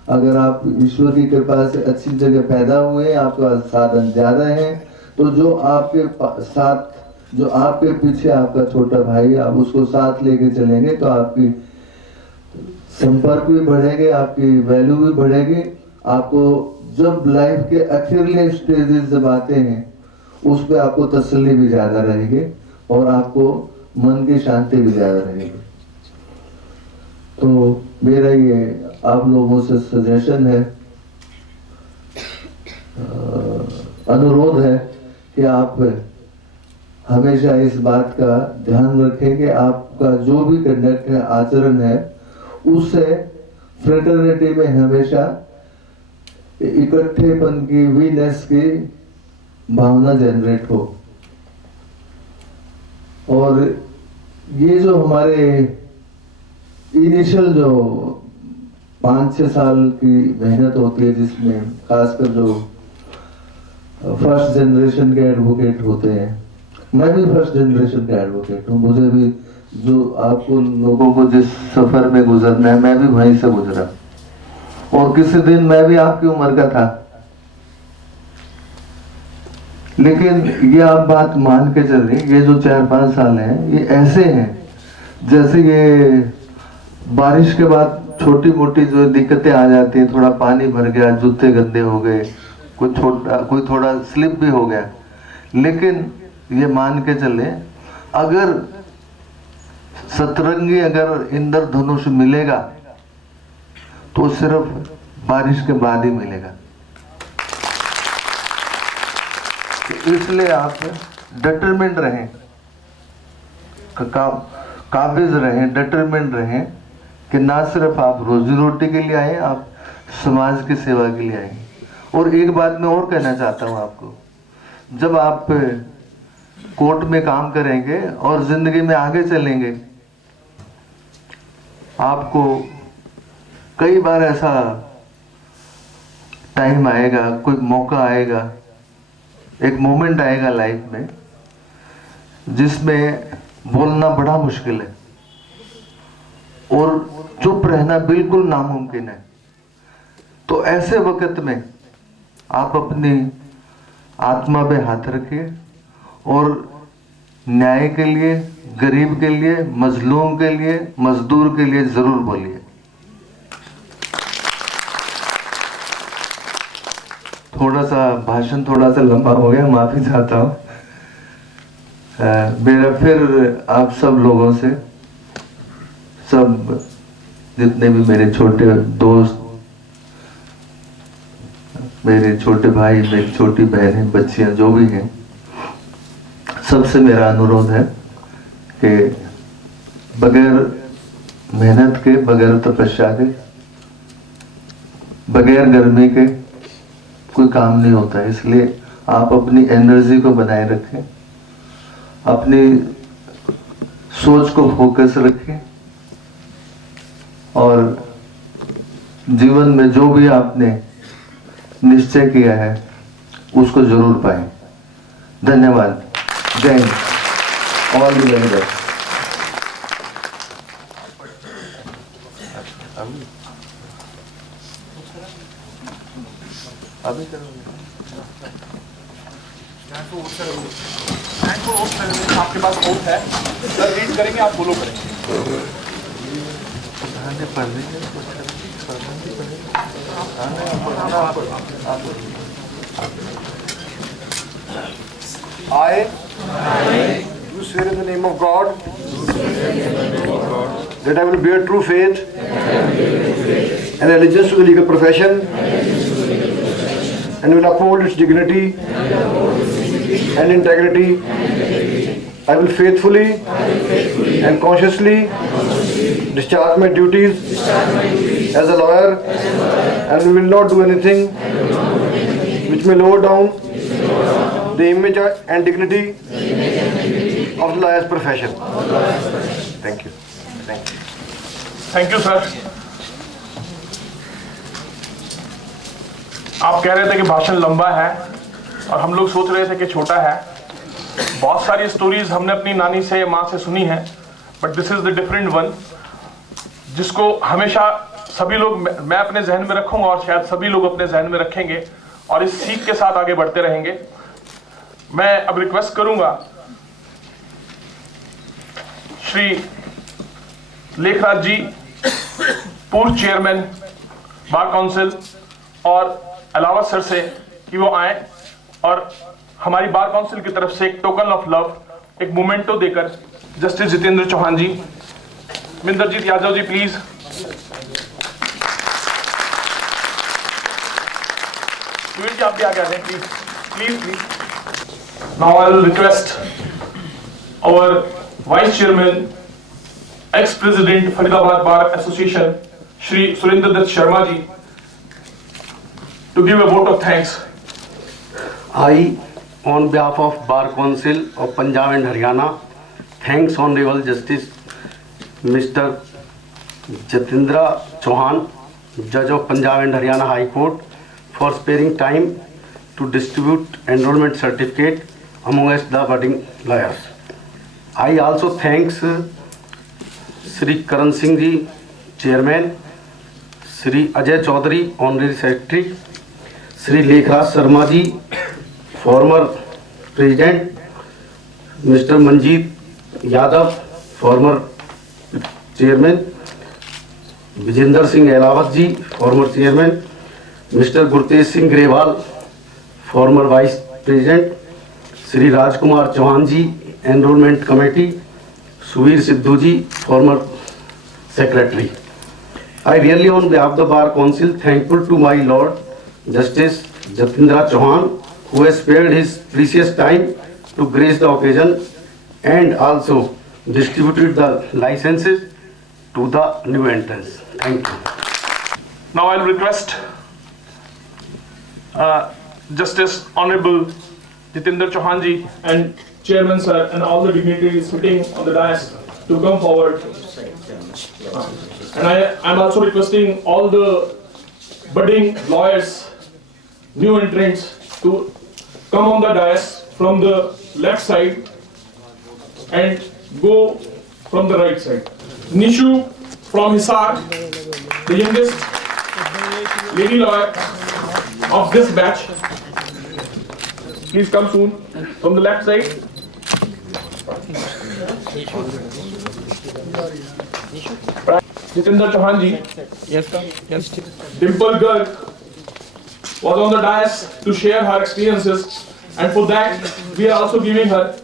अगर आप ईश्वर की कृपा से अच्छी जगह पैदा हुए, आपका साधन ज्यादा है, तो जो आपके साथ, जो आपके पीछे आपका छोटा भाई, आप उसको साथ लेके चलेंगे तो आपकी संपर्क भी बढ़ेंगे, आपकी वैल्यू भी बढ़ेगी। आपको जब लाइफ के अखीरले स्टेजेस जब आते हैं, उस पर आपको तसल्ली भी ज्यादा रहेगी और आपको मन की शांति भी ज्यादा रहेगी। तो मेरा ये आप लोगों से सजेशन है, अनुरोध है कि आप हमेशा इस बात का ध्यान रखें कि आपका जो भी कंडक्ट है, आचरण है, उससे फ्रेटर्निटी में हमेशा इकट्ठेपन की, वीनेस की भावना जनरेट हो। और ये जो हमारे इनिशियल जो 5-6 साल की मेहनत होती है, जिसमें खासकर जो फर्स्ट जनरेशन के एडवोकेट होते हैं, मैं भी फर्स्ट जनरेशन का एडवोकेट हूँ, मुझे भी जो आपको लोगों को जिस सफर में गुजरना है, मैं भी वहीं से गुजरा और किसी दिन मैं भी आपकी उम्र का था। लेकिन ये आप बात मान के चल रही, ये जो 4-5 साल हैं, ये ऐसे हैं जैसे ये बारिश के बाद छोटी मोटी जो दिक्कतें आ जाती हैं, थोड़ा पानी भर गया, जूते गंदे हो गए, कोई थोड़ा स्लिप भी हो गया। लेकिन ये मान के चले, अगर सतरंगी अगर इंद्रधनुष मिलेगा तो सिर्फ बारिश के बाद ही मिलेगा। इसलिए आप डिटरमिन्ड रहें, काबिज रहें, डिटरमिन्ड रहें कि ना सिर्फ आप रोजी रोटी के लिए आए, आप समाज की सेवा के लिए आए। और एक बात मैं और कहना चाहता हूं आपको, जब आप कोर्ट में काम करेंगे और जिंदगी में आगे चलेंगे, आपको कई बार ऐसा टाइम आएगा, कोई मौका आएगा, एक मोमेंट आएगा लाइफ में जिसमें बोलना बड़ा मुश्किल है और चुप रहना बिल्कुल नामुमकिन है। तो ऐसे वक्त में आप अपनी आत्मा पे हाथ रखिए और न्याय के लिए, गरीब के लिए, मजलूम के लिए, मजदूर के लिए जरूर बोलिए। थोड़ा सा भाषण थोड़ा सा लंबा हो गया, माफी चाहता हूँ। मेरा फिर आप सब लोगों से, सब जितने भी मेरे छोटे दोस्त, मेरे छोटे भाई, मेरी छोटी बहनें, बच्चियां जो भी हैं, सबसे मेरा अनुरोध है कि बगैर मेहनत के, बगैर तपस्या के, बगैर गर्मी के कोई काम नहीं होता है। इसलिए आप अपनी एनर्जी को बनाए रखें, अपनी सोच को फोकस रखें और जीवन में जो भी आपने निश्चय किया है उसको जरूर पाएं। धन्यवाद। जय Hind. All the very best. अभी आपके पास ओथ है, सर रीड करेंगे, आप फॉलो करेंगे। I do swear in the name of God that I will bear true faith and allegiance to the legal profession and will uphold its dignity and integrity. I will faithfully and consciously discharge my duties as a lawyer and will not do anything which may lower down the image and dignity of the lawyer's profession. Thank you. Thank you. Thank you sir. आप कह रहे थे कि भाषण लंबा है और हम लोग सोच रहे थे कि छोटा है। बहुत सारी स्टोरीज हमने अपनी नानी से, माँ से सुनी है, but this is the different one, जिसको हमेशा सभी लोग, मैं अपने जहन में रखूंगा और शायद सभी लोग अपने जहन में रखेंगे और इस सीख के साथ आगे बढ़ते रहेंगे। मैं अब रिक्वेस्ट करूंगा श्री लेखराज जी, पूर्व चेयरमैन बार काउंसिल, और अलावा सर से कि वो आए और हमारी बार काउंसिल की तरफ से एक टोकन ऑफ लव, एक मोमेंटो देकर जस्टिस जितेंद्र चौहान जी, मिंदरजीत यादव जी प्लीज, जी आप भी आगे आ जाएं please please please. Now I will request our vice chairman, ex president Faridabad bar association, Shri Surendra Dutt Sharma ji, to give a vote of thanks. I, on behalf of Bar Council of Punjab and Haryana, thanks Honorable Justice Mr. Jitendra Chauhan, Judge of Punjab and Haryana High Court, for sparing time to distribute enrollment certificate amongst the budding lawyers. I also thanks Sri Karan Singh ji, Chairman, Sri Ajay Chaudhary, Honorary Secretary, Sri Lekhraj Sharma ji, former President, Mr. Manjeet Yadav, former Chairman, Vijender Singh Elawat ji, former Chairman, Mr. Gurtesh Singh Grewal, former Vice President, Sri Rajkumar Chauhan ji, Enrolment Committee, Suvir Sidhu ji, former Secretary. I really, on behalf of the Bar Council, thankful to my Lord Justice Jitendra Chauhan, who has spared his precious time to grace the occasion and also distributed the licenses to the new entrants. Thank you. Now I'll request Justice Honorable Jitendra Chauhan ji and Chairman sir and all the dignitaries sitting on the dais to come forward. And I'm also requesting all the budding lawyers, new entrants, to come on the dais from the left side and go from the right side. Nishu from Hisar, the youngest lady lawyer of this batch. Please come soon from the left side. Jitendra Chauhan ji. Yes, sir. Yes. Dimple Garg was on the dais to share her experiences, and for that we are also giving her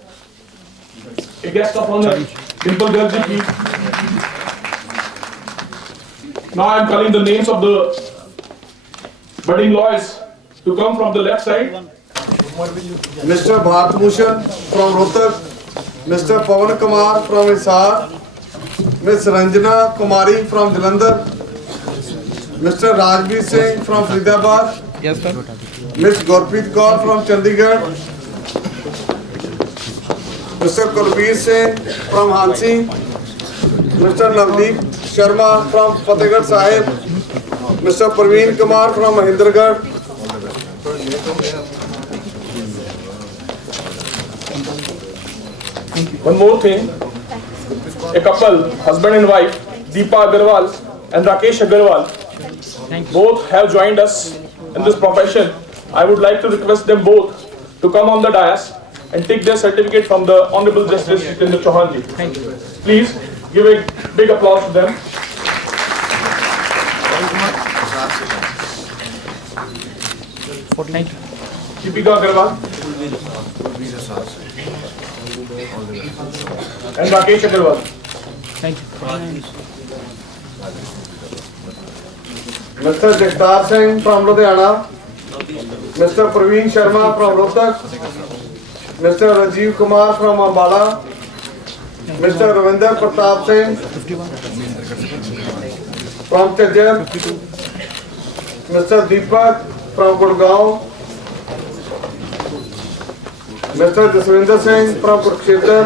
a guest of honor. Dimple Garg ji, please. Now I am calling the names of the budding lawyers to come from the left side. Mr. Bharatbhushan from Rohtak, Mr. Pawan Kumar from Hisar, Ms. Ranjana Kumari from Jalandhar, Mr. Rajveer Singh from Faridabad, yes, sir. Ms. Gurpreet Kaur from Chandigarh, Mr. Kulbir Singh from Hansi, Mr. Navdeep Sharma from Fatehgarh Sahib, Mr. Praveen Kumar from Mahendragarh, One more thing, a couple, husband and wife, Deepa Agarwal and Rakesh Agarwal, both have joined us in this profession. I would like to request them both to come on the dais and take their certificate from the Honorable Justice Jitendra Chauhan ji. Please give a big applause to them. Thank you. Deepika Agarwal and Rakesh Agarwal. Thank you. Mr. Jagtar Singh from Ludhiana, Mr. Praveen Sharma from Rohtak, Mr. Rajiv Kumar from Ambala, Mr. Ravinder Pratap Singh from Chandigarh, Mr. Deepak from Gurgaon, Mr. Jaswinder Singh from Kurukshetra,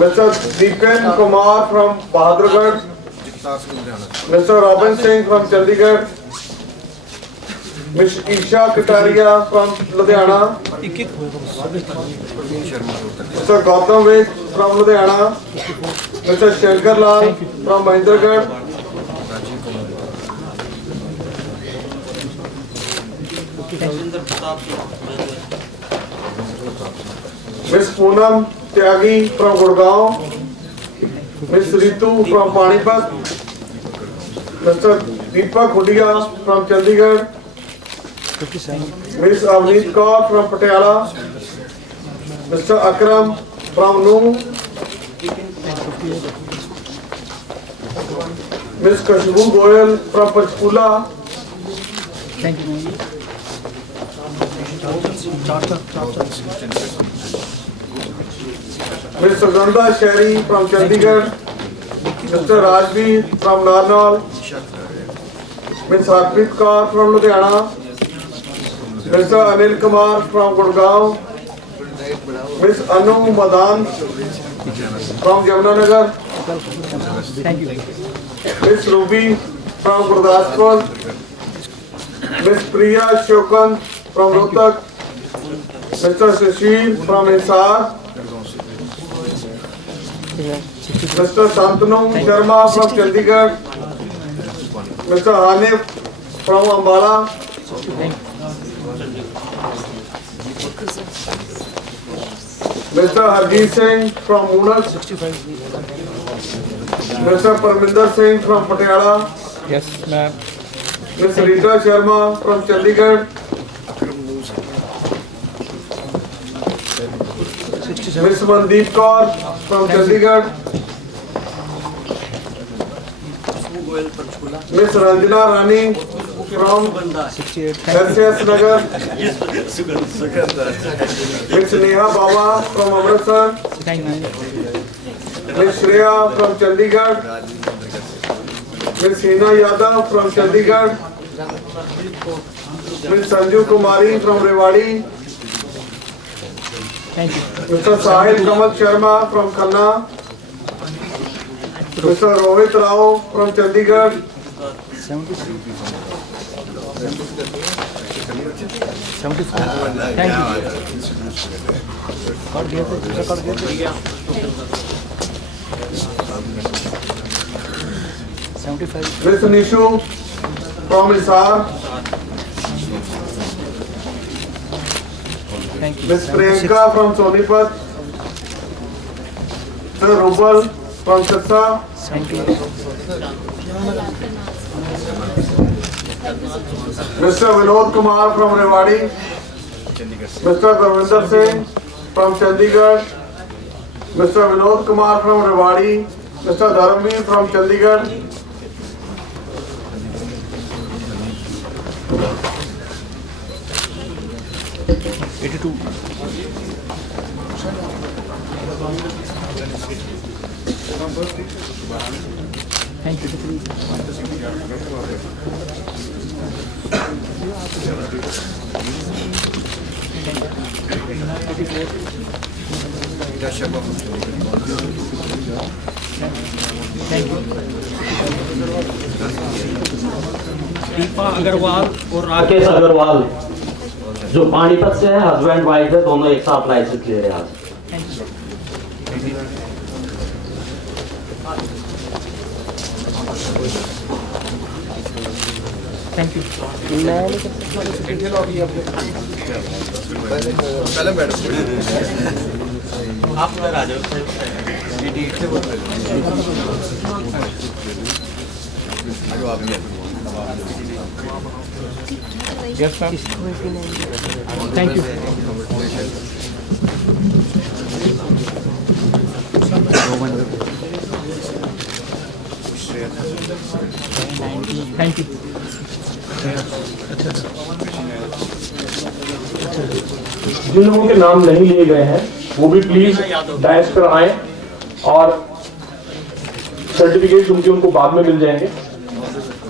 Mr. Deepen Kumar from Bahadurgarh, Mr. Robin Singh from Chandigarh, Miss Isha Kataria from Ludhiana, Mr. Gautam Vik from Ludhiana, Mr. Shankar Lal from Mahendragarh, Miss Poonam Tyagi from Gurgaon, Miss Ritu from Panipat, Mr. Deepak Hudia from Chandigarh, Miss Avneet Kaur from Patiala, Mr. Akram from Noor, Miss Kashbu Goyal from Panchkula, Miss Sugandha Sherry from Chandigarh, Mr. Rajveer from Narnaul, Miss Harpreet Kaur from Ludhiana, Mr. Anil Kumar from Gurgaon, Miss Anu Madan from Yamunanagar, Miss Ruby from Gurdaspur, Miss Priya Shokan from Rohtak, Mr. Sushil from Hisar, Mr. Santanu Sharma from Chandigarh, Mr. Hanif from Ambala, Mr. Harjeet Singh from Munak, Mr. Parminder Singh from Patiala, Yes, ma'am. Ms. Rita Sharma from Chandigarh, Ms. Mandeep Kaur from Chandigarh, Ms. Ranjana Rani from SS Nagar, Ms. Neha Bawa from Amritsar, Ms. Shreya from Chandigarh, Ms. Hina Yadav from Chandigarh, Ms. Sanju Kumari from Rewari, Mr. Sahil Kamal Sharma from Khanna, Mr. Rohit Rao from Chandigarh, Ms. Nishu from Hisar, Ms. Priyanka from Sonipat, Mr. Rubal from Sissa, Mr. Vinod Kumar from Rewari, Mr. Parminder Singh from Chandigarh, Mr. Vinod Kumar from Rewari, Mr. Dharamveer from Chandigarh, Deepa Agarwal और राकेश अग्रवाल जो पानीपत से है, husband wife है, दोनों एक साथ licence ले रहे हैं आज। Thank you. पहले मैडम आप उधर आ जाओ। Yes ma'am, thank you. Thank you. जिन लोगों के नाम नहीं लिए गए हैं वो भी प्लीज डायस पर आए और सर्टिफिकेट उनको बाद में मिल जाएंगे।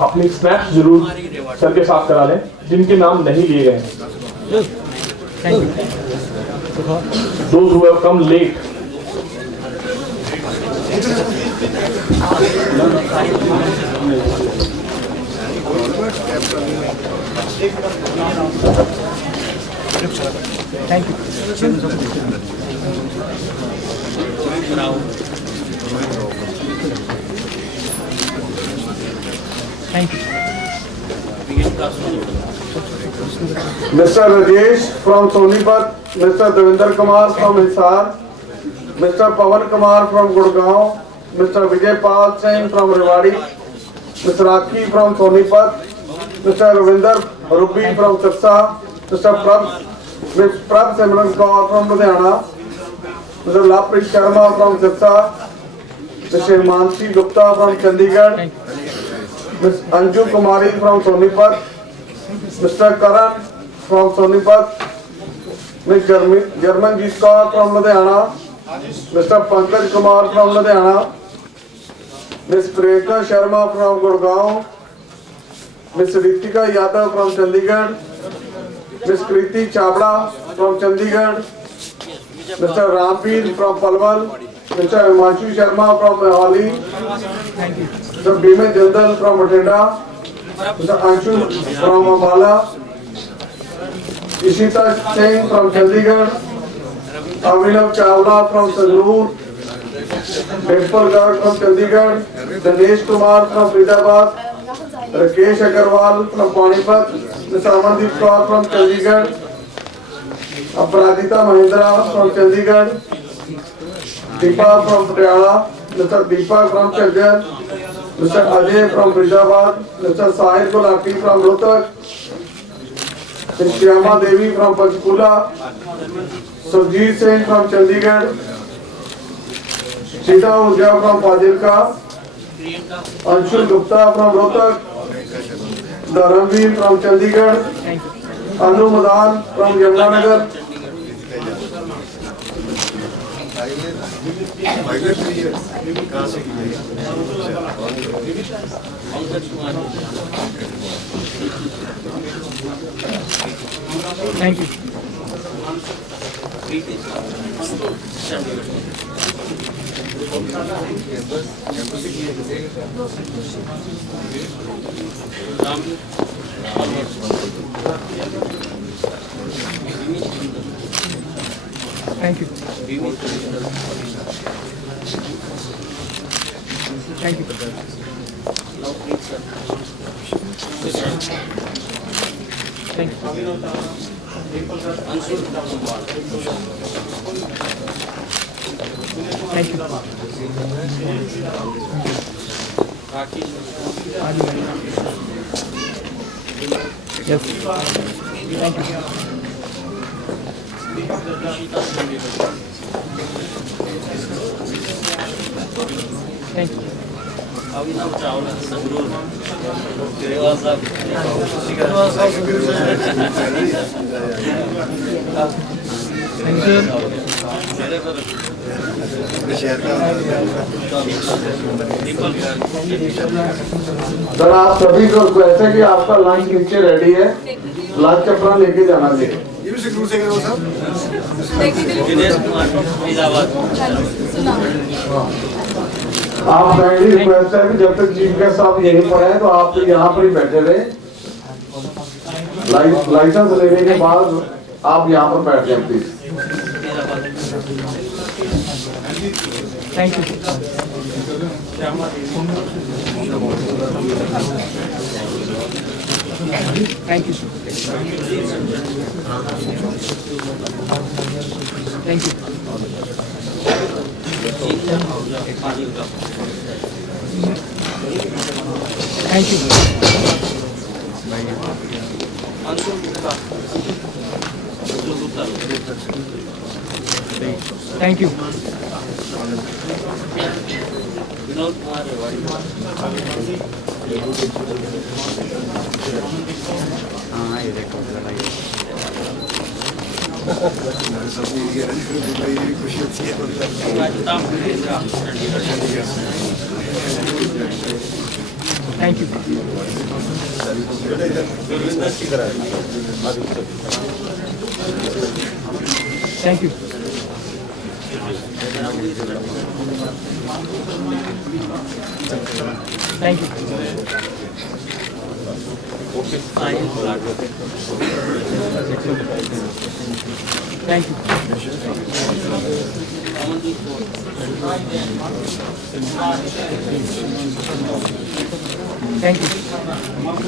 अपनी स्नैप जरूर सर के साथ करा लें जिनके नाम नहीं लिए गए हैं। Those who have come late. Mr. Rajesh from Sonipat, Mr. Diwan Kumar from Hisar, Mr. Pawan Kumar from Gurgaon, Mr. Vijay Pal Singh from Rewari, Mr. Aki from Sonipat, Mr. Ravinder Ruby from Sirsa, Ms. Prab Simran Kaur from Ludhiana, Mr. Laprit Sharma from Sirsa, Mr. Mansi Gupta from Chandigarh, Ms. Anju Kumari from Sonipat, Mr. Karan from Sonipat, Ms. Jarmanjeet Kaur from Ludhiana, Mr. Pankaj Kumar from Ludhiana, Ms. Priyanka Sharma from Gurgaon, Ms. Ritika Yadav from Chandigarh, Ms. Kriti Chabra from Chandigarh, Mr. Rampir from Palwal, Mr. Himanshu Sharma from Mohali, Mr. Bhime Jindal from Bathinda, Mr. Anshu from Ambala, Ishita Singh from Chandigarh, Abhinav Chawla from Sangrur, Dimple Garg from Chandigarh, Dinesh Kumar from Faridabad, Rakesh Agarwal from Panipat, Mr. Amandeep Kaur from Chandigarh, Aparajita Mahindra from Chandigarh, Deepa from Patiala, Mr. Deepa from Chandigarh, Mr. Ajay from Faridabad, Mr. Sahil Gulati from Rohtak, Ms. Shyama Devi from Panchkula, Surjit Singh from Chandigarh, Sita Ujja from Fazilka, Anshul Gupta from Rohtak, Dharamveer from Chandigarh, Anu Madan from Yamunanagar, Thank you. Thank you. Thank you. Thank you. Yes. Thank you. Thank you. Sir आप सभी को request है कि आपका lunch नीचे ready है, lunch अपना लेके जाना चाहिए। आप काइंडली रिक्वेस्ट है कि जब तक चीफ गेस्ट साहब यहीं पर है तो आप यहाँ पर ही बैठे रहे, लाइसेंस लेने के बाद आप यहाँ पर बैठ जाए please. Thank you. Thank you. Thank you. Thank you. Thank you. Thank you. Thank you. Thank you. Thank you. Thank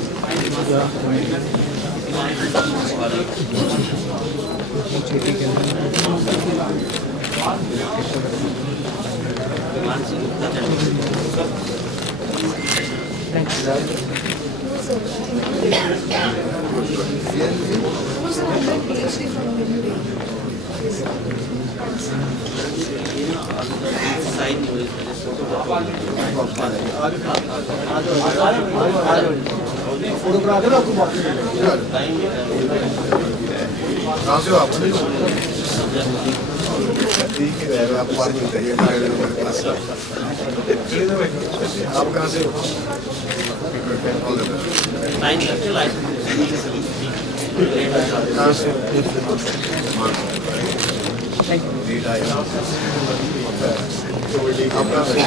कहाँ से हो आप? ठीक है, आपको बात मिलता है आप कहाँ से हो? कहाँ से? आप कहाँ से?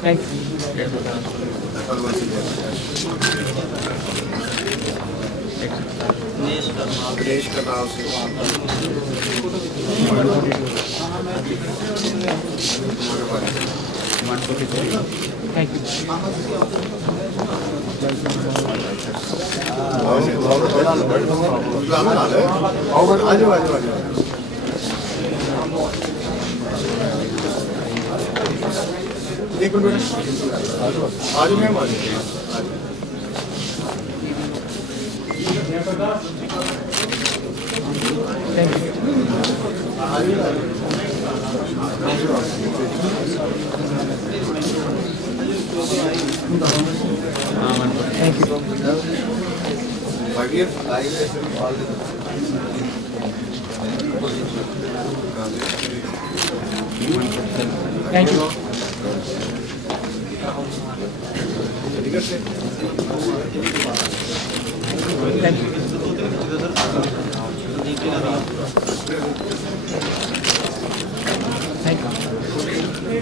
Thank you. देश का नाम से Thank you. एक मिनट आज मैम आज Thank you. Thank you. 5 years. Thank you. Chandigarh से Thank you. Thank you.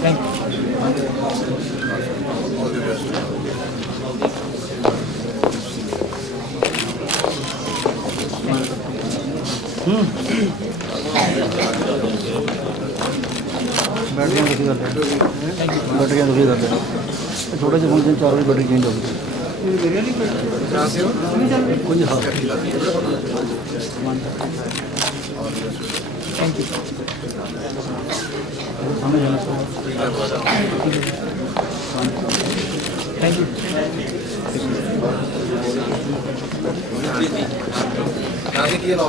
Thank you. all the best. बैठ गया ਤੁਸੀਂ ਕਰਦੇ बैठ गया ਤੁਸੀਂ ਕਰਦੇ ਥੋੜੇ ਜਿਹੇ ਫੰਕਸ਼ਨ 4 ਵਜੇ ਬੈਠ ਚੇਂਜ ਹੋ ਗਈ कहाँ से हो? ਕੁਝ ਹਾਂ Thank you. ਸਮਝ ਜਾਣਾ Thank you. कहाँ से किया law?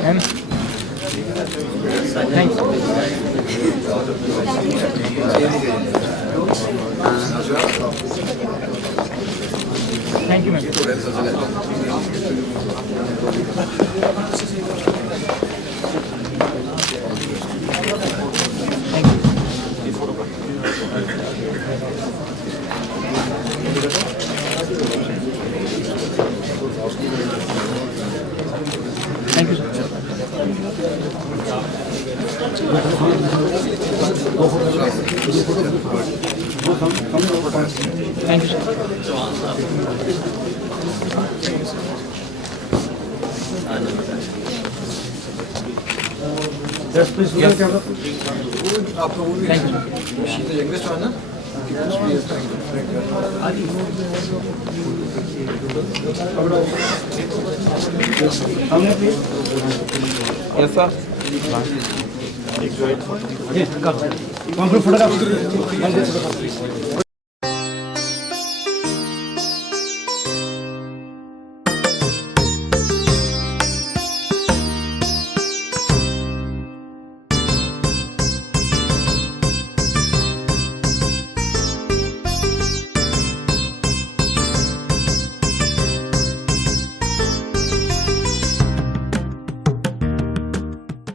And thank you. Thank you, ma'am. Thank you, sir. Thank you, sir. Yes, please. Yes. आपका वो भी Thank you. शीत यंगेस्ट है ना? Yes, sir. Yes, One group photograph.